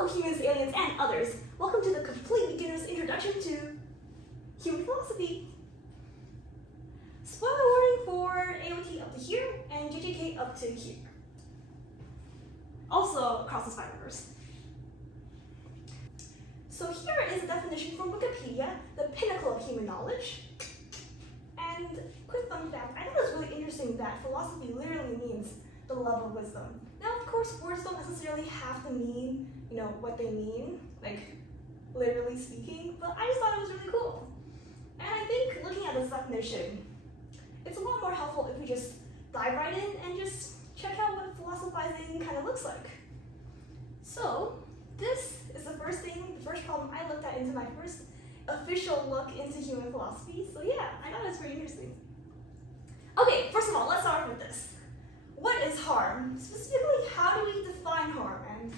Hello humans, aliens, and others. Welcome to the complete beginner's introduction to human philosophy. Spoiler warning for AOT up to here and JJK up to here. Also across the Spider-Verse. So here is a definition from Wikipedia, the pinnacle of human knowledge. And quick fun fact, I thought it was really interesting that philosophy literally means the love of wisdom. Now, of course, words don't necessarily have to mean, what they mean, like literally speaking, but I just thought it was really cool. And I think looking at this definition, it's a lot more helpful if we just dive right in and just check out what philosophizing kind of looks like. So, this is the first problem I looked at into my first official look into human philosophy. So yeah, I thought it was pretty interesting. Okay, first of all, let's start with this. What is harm? Specifically, how do we define harm? And,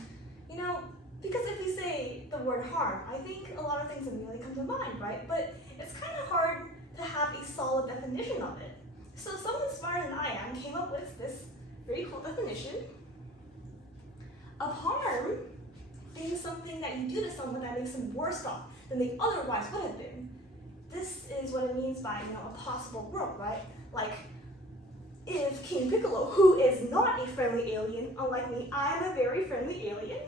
because if we say the word harm, I think a lot of things immediately come to mind, right? But it's kind of hard to have a solid definition of it. So someone smarter than I am came up with this very cool definition of harm being something that you do to someone that makes them worse off than they otherwise would have been. This is what it means by, a possible world, right? Like, if King Piccolo, who is not a friendly alien, unlike me, I'm a very friendly alien.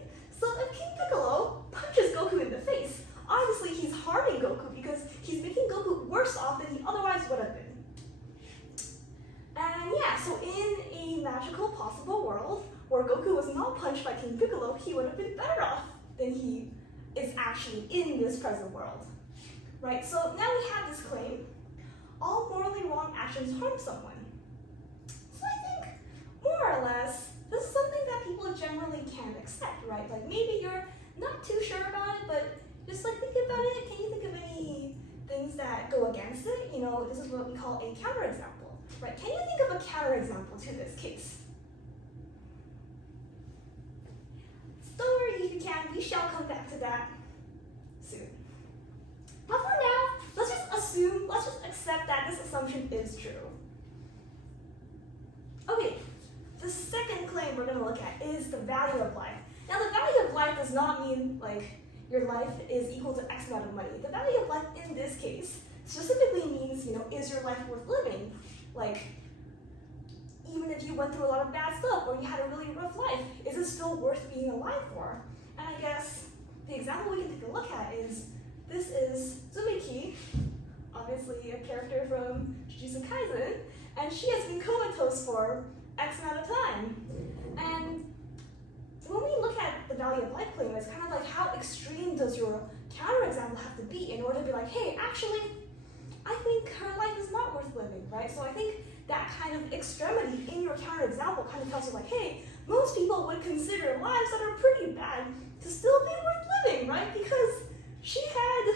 So if King Piccolo punches Goku in the face, obviously he's harming Goku because he's making Goku worse off than he otherwise would have been. And yeah, so in a magical possible world where Goku was not punched by King Piccolo, he would have been better off than he is actually in this present world. Right, so now we have this claim, all morally wrong actions harm someone. So I think, more or less, this is something that people generally can accept, right? Like maybe you're not too sure about it, but just think about it. Can you think of any things that go against it? This is what we call a counterexample, right? Can you think of a counterexample to this case? Don't worry if you can, we shall come back to that soon. But for now, let's just accept that this assumption is true. Okay, the second claim we're going to look at is the value of life. Now, the value of life does not mean your life is equal to X amount of money. The value of life in this case specifically means, is your life worth living? Even if you went through a lot of bad stuff or you had a really rough life, is it still worth being alive for? And I guess the example we can take a look at is, this is Zumiki, obviously a character from JJK, and she has been comatose for X amount of time. And when we look at the value of life claim, it's kind of like, how extreme does your counterexample have to be in order to be like, hey, actually, I think her life is not worth living, right? So I think that kind of extremity in your counterexample kind of tells you like, hey, most people would consider lives that are pretty bad to still be worth living, right? Because she had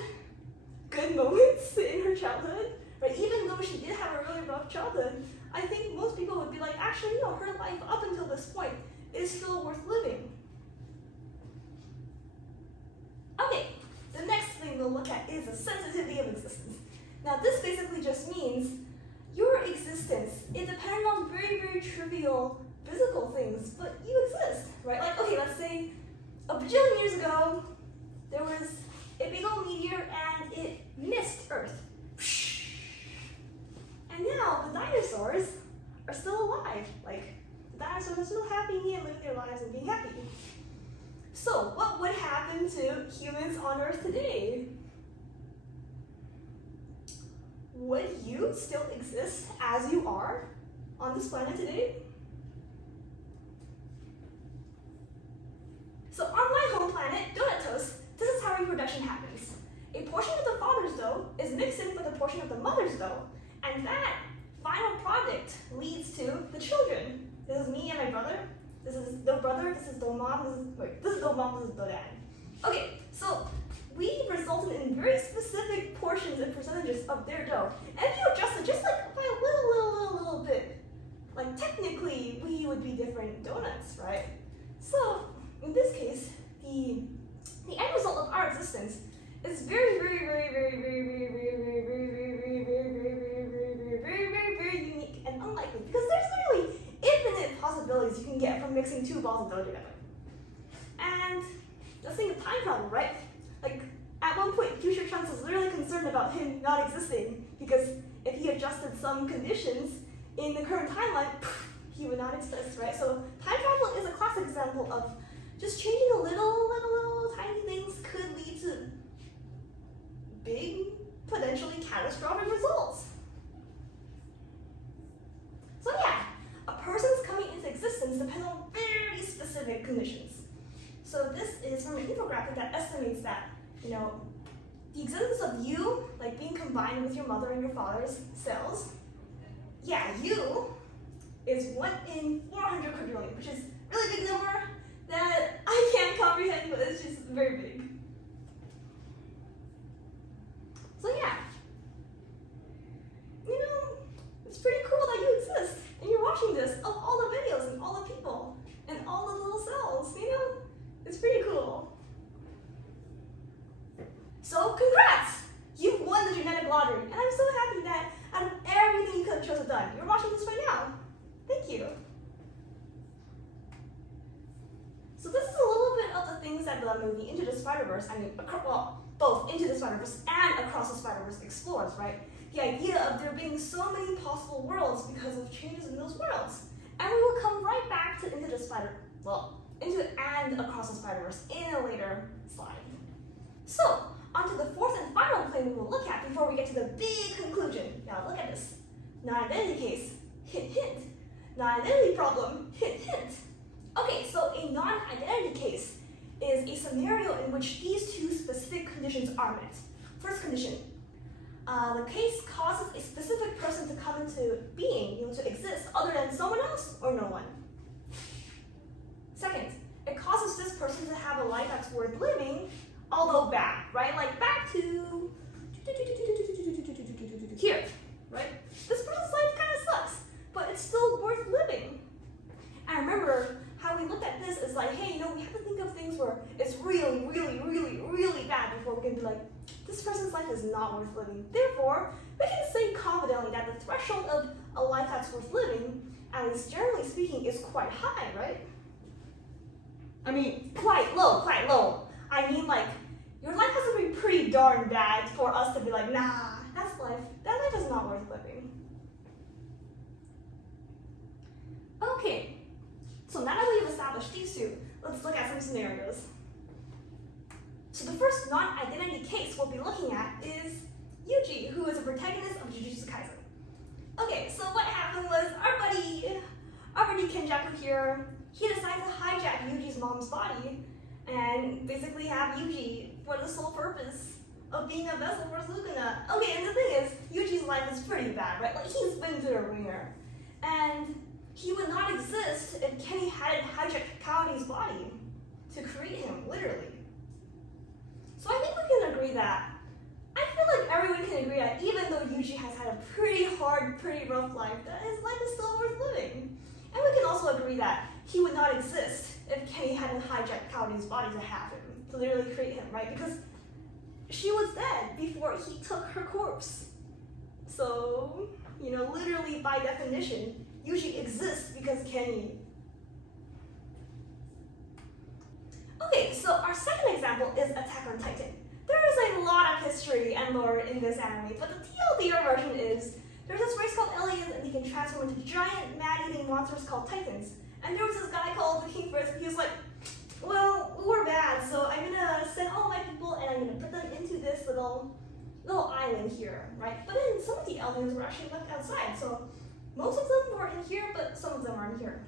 good moments in her childhood, right? Even though she did have a really rough childhood, I think most people would be like, actually, her life up until this point is still worth living. Okay, the next thing we'll look at is the sensitivity of existence. Now, this basically just means your existence is dependent on very, very trivial physical things, but you exist, right? Let's say a bajillion years ago, there was a big old meteor and it missed Earth. And now the dinosaurs are still alive. The dinosaurs are still happy and living their lives and being happy. So what would happen to humans on Earth today? Would you still exist as you are on this planet today? So on my home planet, Donatos, this is how reproduction happens. A portion of the father's dough is mixed in with a portion of the mother's dough, and that final product leads to the children. This is me and my brother. This is the brother, this is the mom, this is the mom, this is the dad. Okay, so we resulted in very specific portions and percentages of their dough. And if you adjust it just by a little bit, technically we would be different donuts, right? So in this case, the end result of our existence is very, very, very, very, very, very, very, very, very, very, very, very, very, very, very unique and unlikely, because there's literally infinite possibilities you can get from mixing two balls of dough together. And let's think of time travel, right? Like, at one point, future Trunks was literally concerned about him not existing, because if he adjusted some conditions in the current timeline, he would not exist, right? So time travel is a classic example of just changing a little tiny things could lead to big, potentially catastrophic results. So yeah, a person's coming into existence depends on very specific conditions. So this is from an infographic that estimates that, the existence of you, like being combined with your mother and your father's cells, you is 1 in 400 quadrillion, which is a really big number that I can't comprehend, but it's just very big. So yeah, it's pretty cool that you exist, and you're watching this of all the videos and all the people and all the little cells, it's pretty cool. So congrats! You've won the genetic lottery, and I'm so happy that out of everything you could have chosen done, you're watching this right now. Thank you. So this is a little bit of the things that the movie Into the Spider-Verse, both Into the Spider-Verse and Across the Spider-Verse explores, right? The idea of there being so many possible worlds because of changes in those worlds. And we will come right back to Into and Across the Spider-Verse in a later slide. So, onto the fourth and final plane we will look at before we get to the big conclusion. Now look at this. Non-identity case, hint hint. Non-identity problem, hint hint. Okay, so a non-identity case is a scenario in which these two specific conditions are met. First condition, the case causes a specific person to come into being, to exist, other than someone else or no one. Second, it causes this person to have a life that's worth living, although bad, right? Like back to here, right? This person's life kind of sucks, but it's still worth living. And remember how we looked at this as like, hey, we have to think of things where it's really, really, really, really bad before we can be like, this person's life is not worth living. Therefore, we can say confidently that the threshold of a life that's worth living, at least generally speaking, is quite high, right? I mean, quite low. I mean, like, your life has to be pretty darn bad for us to be like, nah, that life is not worth living. Okay, so now that we've established these two, let's look at some scenarios. So the first non-identity case we'll be looking at is Yuji, who is a protagonist of Jujutsu Kaisen. Okay, so what happened was our buddy Kenjaku here, he decided to hijack Yuji's mom's body and basically have Yuji for the sole purpose of being a vessel for Sukuna. Okay, and the thing is, Yuji's life is pretty bad, right? Like, he's been through the ringer. And he would not exist if Kenny hadn't hijacked Kaori's body to create him, literally. So I think we can agree that, I feel like everyone can agree that even though Yuji has had a pretty hard, pretty rough life, that his life is still worth living. And we can also agree that he would not exist if Kenny hadn't hijacked Kaori's body to have him, to literally create him, right? Because she was dead before he took her corpse. So, literally by definition, Yuji exists because Kenny. Okay, so our second example is Attack on Titan. There is a lot of history and lore in this anime, but the TLDR version is, there's this race called aliens and they can transform into giant man-eating monsters called Titans. And there was this guy called the King First, and he was like, well, we're bad, so I'm gonna send all my people and I'm gonna put them into this little island here, right? But then some of the aliens were actually left outside, so most of them were in here, but some of them are in here.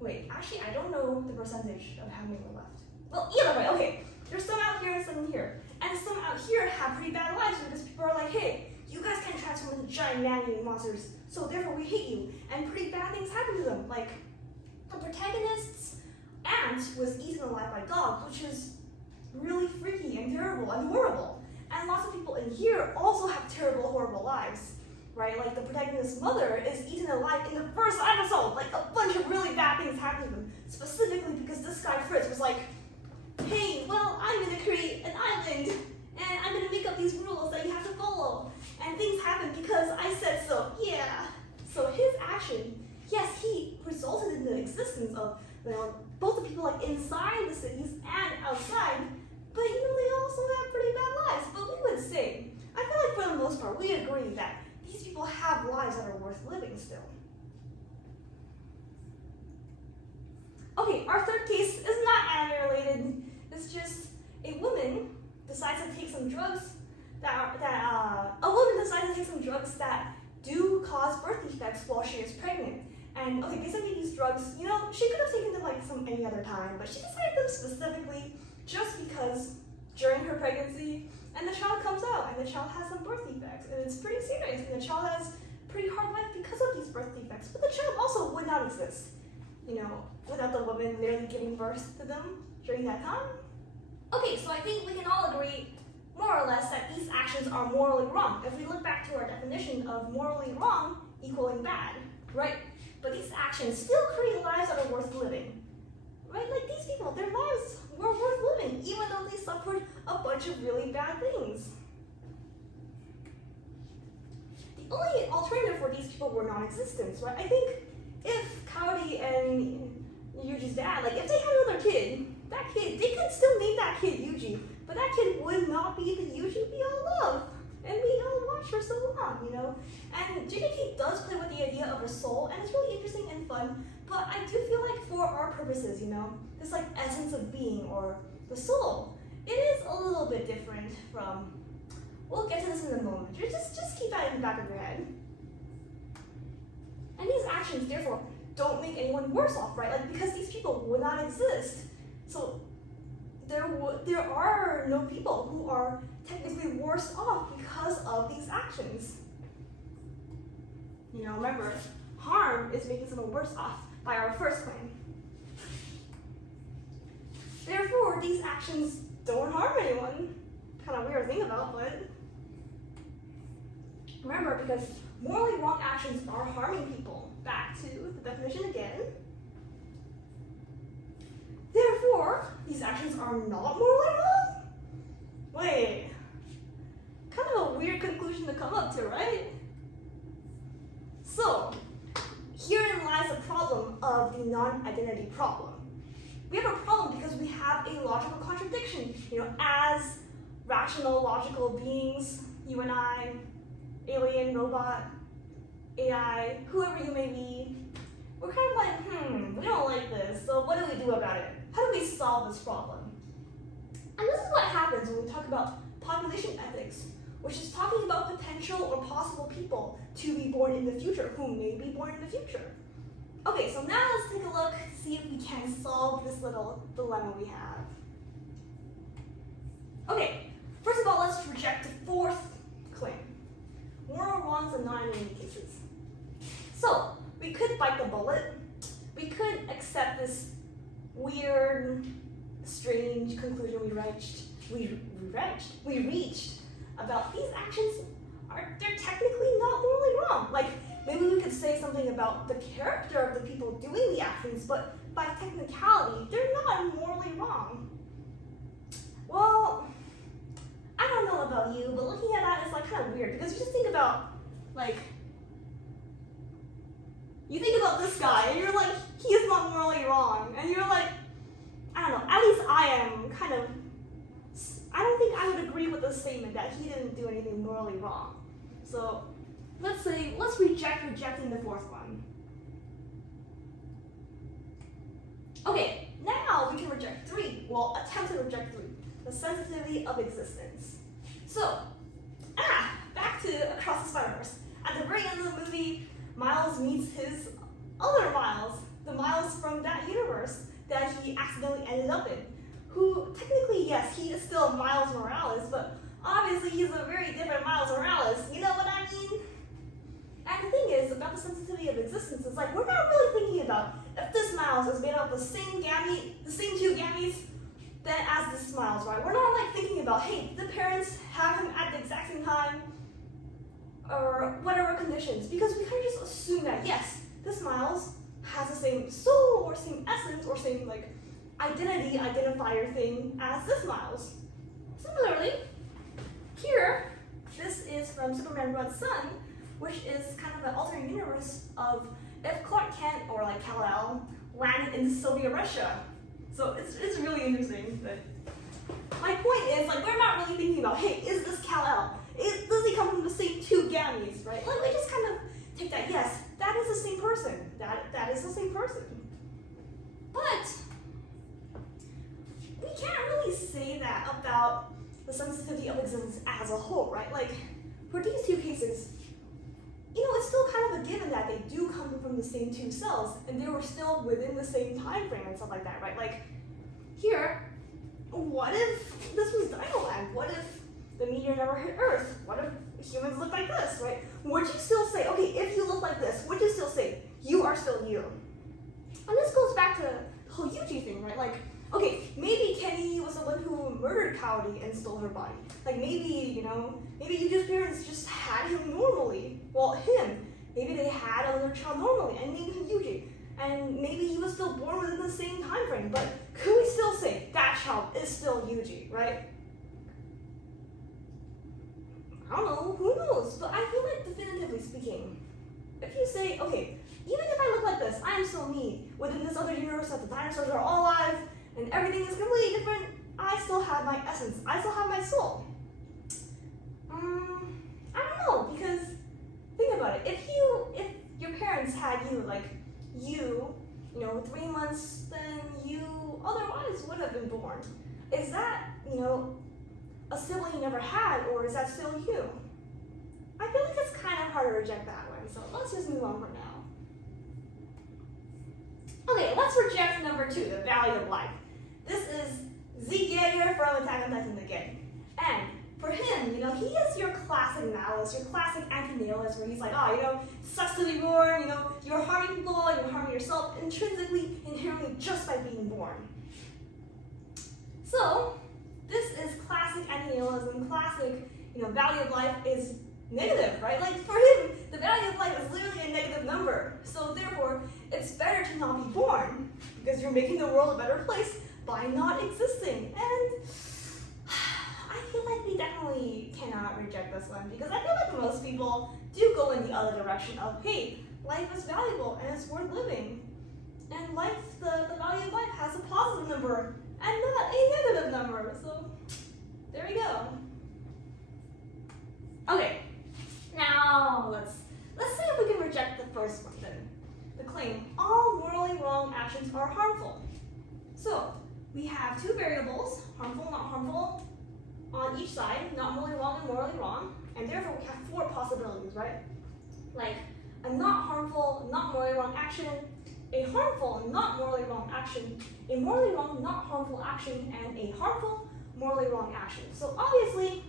Wait, actually, I don't know the percentage of how many were left. Well, either way, okay. There's some out here and some in here. And some out here have pretty bad lives because people are like, hey, you guys can't transform into giant man-eating monsters, so therefore we hate you. And pretty bad things happen to them. Like, the protagonist's aunt was eaten alive by dogs, which is really freaky and terrible and horrible. And lots of people in here also have terrible, horrible lives. Right, like the protagonist's mother is eaten alive in the first episode. Like a bunch of really bad things happen to them, specifically because this guy Fritz was like, hey, well, I'm gonna create an island and I'm gonna make up these rules that you have to follow. And things happen because I said so, yeah. So his action, yes, he resulted in the existence of both the people like inside the cities and outside we agree that these people have lives that are worth living still. Okay, our third case is not anime related. It's just a woman decides to take some drugs that do cause birth defects while she is pregnant. And okay, basically these drugs, you know, she could have taken them like any other time, but she decided them specifically just because during her pregnancy, and the child comes out, and the child has some birth defects, and it's pretty serious, and the child has pretty hard life because of these birth defects. But the child also would not exist, you know, without the woman literally giving birth to them during that time. Okay, so I think we can all agree, more or less, that these actions are morally wrong. If we look back to our definition of morally wrong equaling bad, right? But these actions still create lives that are worth living, right? Like these people, their lives were worth living, even though they suffered a bunch of really bad things. The only alternative for these people were non-existence, right? I think if Kaori and Yuji's dad, like if they had another kid, that kid, they could still name that kid Yuji, but that kid would not be the Yuji we all love and we all watch for so long, you know? And JJK does play with the idea of a soul, and it's really interesting and fun, but I do feel like for our purposes, you know, this like essence of being or the soul, it is a little bit different from, we'll get to this in a moment. Just keep that in the back of your head. And these actions, therefore, don't make anyone worse off, right? Like, because these people would not exist. So there are no people who are technically worse off because of these actions. You know, remember, harm is making someone worse off by our first claim. Therefore, these actions don't harm anyone. Kind of weird thing about, but remember, because morally wrong actions are harming people. Back to the definition again. Therefore, these actions are not morally wrong? Wait, kind of a weird conclusion to come up to, right? So, herein lies the problem of the non-identity problem. We have a problem because we have a logical contradiction. You know, as rational, logical beings, you and I, alien, robot, AI, whoever you may be, we're kind of like, we don't like this, so what do we do about it? How do we solve this problem? And this is what happens when we talk about population ethics, which is talking about potential or possible people to be born in the future, who may be born in the future. Okay, so now let's take a look to see if we can solve this little dilemma we have. Okay, first of all, let's reject the fourth claim. Moral wrongs and non-identity cases. So, we could bite the bullet. We could accept this weird, strange conclusion we reached about these actions they're technically not morally wrong. Like, maybe we could say something about the character of the people doing the actions, but by technicality, they're not morally wrong. Well, I don't know about you, but looking at that is like kind of weird, because you just think about, like, you think about this guy, and you're like, he is not morally wrong, and you're like, I don't know, at least I am kind of, I don't think I would agree with the statement that he didn't do anything morally wrong. So, let's rejecting the fourth one. Okay, now we can reject three. Well, attempt to reject three. The sensitivity of existence. So, back to Across the Spider-Verse. At the very end of the movie, Miles meets his other Miles, the Miles from that universe that he accidentally ended up in, who technically, yes, he is still Miles Morales, but obviously he's a very different Miles Morales, you know what I mean? And the thing is, about the sensitivity of existence, is like, we're not really thinking about if this Miles is made up of the same two gametes as this Miles, right? We're not like thinking about, hey, the parents have him at the exact same time, or whatever conditions, because we kind of just assume that, yes, this Miles has the same soul, or same essence, or same, like, identifier thing as this Miles. Similarly, here, this is from Superman Blood Sun, which is kind of an alternate universe of if Clark Kent or like Kal-El landed in Soviet Russia. So it's really interesting. But my point is, like, we're not really thinking about, hey, is this Kal-El? does he come from the same two gametes, right? Like, we just kind of take that, yes, that is the same person. That is the same person. But we can't really say that about the sensitivity of existence as a whole, right? Like, for these two cases, it's still kind of a given that they do come from the same two cells, and they were still within the same time frame and stuff like that, right? Like, here, what if this was Dinoland? What if the meteor never hit Earth? What if humans look like this, right? Would you still say, okay, if you look like this, would you still say, you are still you? And this goes back to the whole Yuji thing, right? Like, okay, maybe Kenny was the one who murdered Kaori and stole her body. Like, maybe, maybe Yuji's parents just had him normally. Well, him. Maybe they had another child normally and named him Yuji. And maybe he was still born within the same time frame. But could we still say that child is still Yuji, right? I don't know, who knows? But I feel like, definitively speaking, if you say, okay, even if I look like this, I am still me. Within this other universe that the dinosaurs are all alive and everything is completely different, I still have my essence. I still have my soul. I don't know, because think about it. If your parents had you, like, 3 months, then you otherwise would have been born. Is that, a sibling you never had, or is that still you? I feel like it's kind of hard to reject that one, so let's just move on for now. Okay, let's reject number 2, the value of life. This is Zeke Yeager from Attack on Titan again. And for him, he is your classic nihilist, your classic anti-nihilist, where he's like, sucks to be born, you're harming people, you're harming yourself intrinsically, inherently, just by being born. So, this is classic anti-nihilism, classic, value of life is negative, right? Like, for him, the value of life is literally a negative number. So therefore, it's better to not be born, because you're making the world a better place by not existing. And I feel like we definitely cannot reject this one, because I feel like most people do go in the other direction of, hey, life is valuable and it's worth living. And life, the value of life has a positive number and not a negative number. So there we go. Okay, now let's see if we can reject the first one then. The claim, all morally wrong actions are harmful. So we have 2 variables, harmful, not harmful, on each side, not morally wrong and morally wrong, and therefore we have 4 possibilities, right? Like a not harmful, not morally wrong action, a harmful, not morally wrong action, a morally wrong, not harmful action, and a harmful, morally wrong action. So obviously,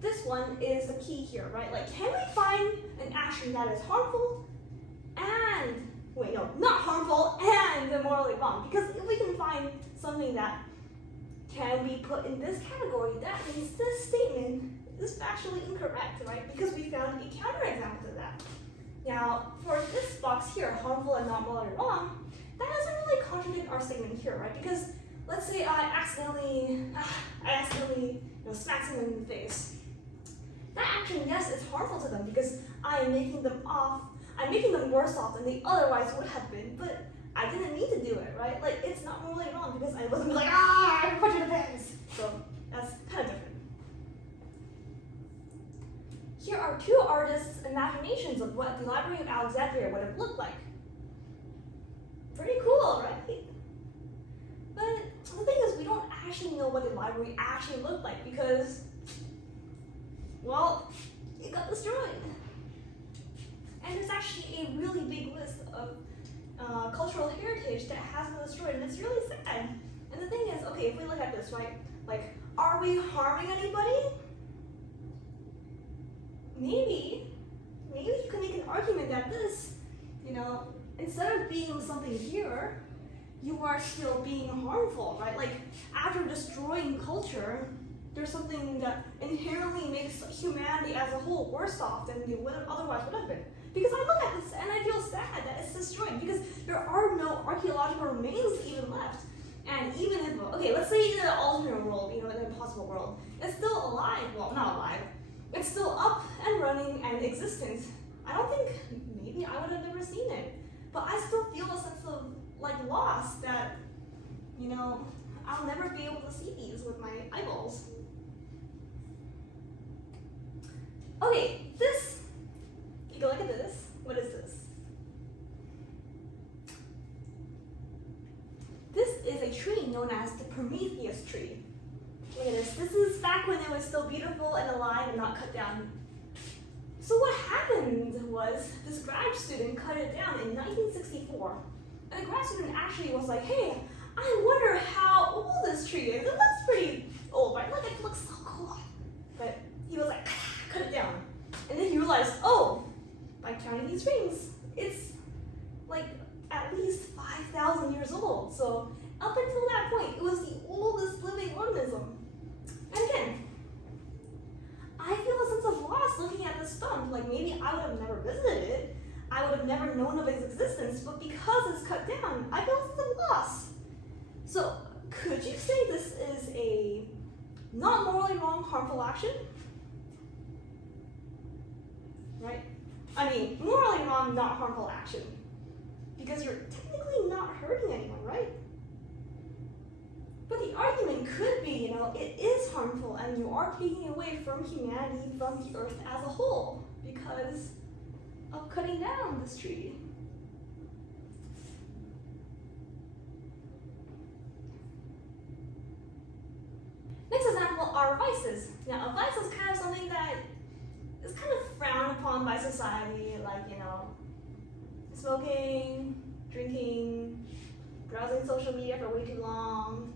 this one is the key here, right? Like, can we find an action that is harmful and, not harmful and morally wrong? Because if we can find something that can be put in this category, that means this statement is factually incorrect, right? Because we found a counterexample to that. Now, for this box here, harmful and not morally wrong, that doesn't really contradict our statement here, right? Because let's say I accidentally smack someone in the face. That action, yes, is harmful to them because I'm making them worse off than they otherwise would have been, but I didn't need to do it, right? Like, it's not morally wrong because I wasn't like, I punch you in the face. So that's kind of different. Here are 2 artists' imaginations of what the Library of Alexandria would have looked like. Pretty cool, right? But the thing is, we don't actually know what the library actually looked like because, well, it got destroyed. And there's actually a really big list of cultural heritage that has been destroyed, and it's really sad. And the thing is, okay, if we look at this, right, like, are we harming anybody? Maybe you can make an argument that this, instead of being something here, you are still being harmful, right? Like, after destroying culture, there's something that inherently makes humanity as a whole worse off than they otherwise would have been. Because I look at this and I feel sad that it's destroyed because there are no archaeological remains even left. And even if, okay, let's say in an alternate world, in an impossible world, it's still alive. Well, not alive. It's still up and running and existent. I don't think, maybe I would have never seen it. But I still feel a sense of, loss that, I'll never be able to see these with my eyeballs. Okay, this, you can look at this. What is this? This is a tree known as the Prometheus tree. Look at this. This is back when it was still beautiful and alive and not cut down. So what happened was this grad student cut it down in 1964. And the grad student actually was like, hey, I wonder how old this tree is. It looks pretty old, right? Look, it looks so cool. But he was like, cut it down. And then he realized, oh, by counting these rings, it's like at least 5,000 years old. So up until that point, it was the oldest living organism. And again, I feel a sense of loss looking at this stump. Like maybe I would have never visited it. I would have never known of its existence, but because it's cut down, I feel a sense of loss. So could you say this is a not morally wrong, harmful action? Right? I mean, morally wrong, not harmful action. Because you're technically not hurting anyone, right? But the argument could be, it is harmful and you are taking away from humanity, from the earth as a whole, because of cutting down this tree. Next example are vices. Now, a vice is kind of something that is kind of frowned upon by society, like, smoking, drinking, browsing social media for way too long,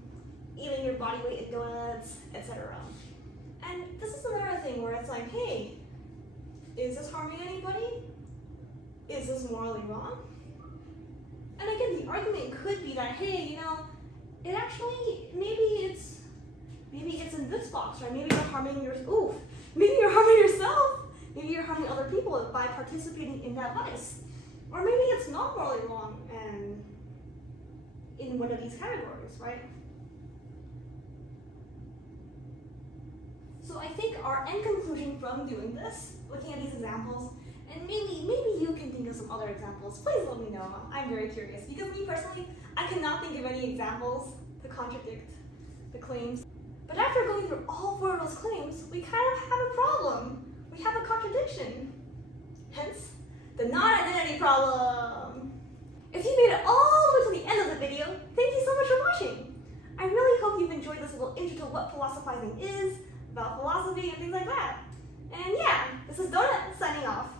eating your body weight in donuts, etc. And this is another thing where it's like, hey, is this harming anybody? Is this morally wrong? And again, the argument could be that, hey, it actually, maybe it's in this box, right? Maybe you're harming yourself. Maybe you're harming yourself. Maybe you're harming other people by participating in that vice. Or maybe it's not morally wrong and in one of these categories, right? So I think our end conclusion from doing this, looking at these examples, and maybe you can think of some other examples. Please let me know. I'm very curious. Because me personally, I cannot think of any examples to contradict the claims. But after going through all 4 of those claims, we kind of have a problem. We have a contradiction. Hence, the non-identity problem. If you made it all the way to the end of the video, thank you so much for watching. I really hope you've enjoyed this little intro to what philosophizing is, about philosophy and things like that. And yeah, this is Donut signing off.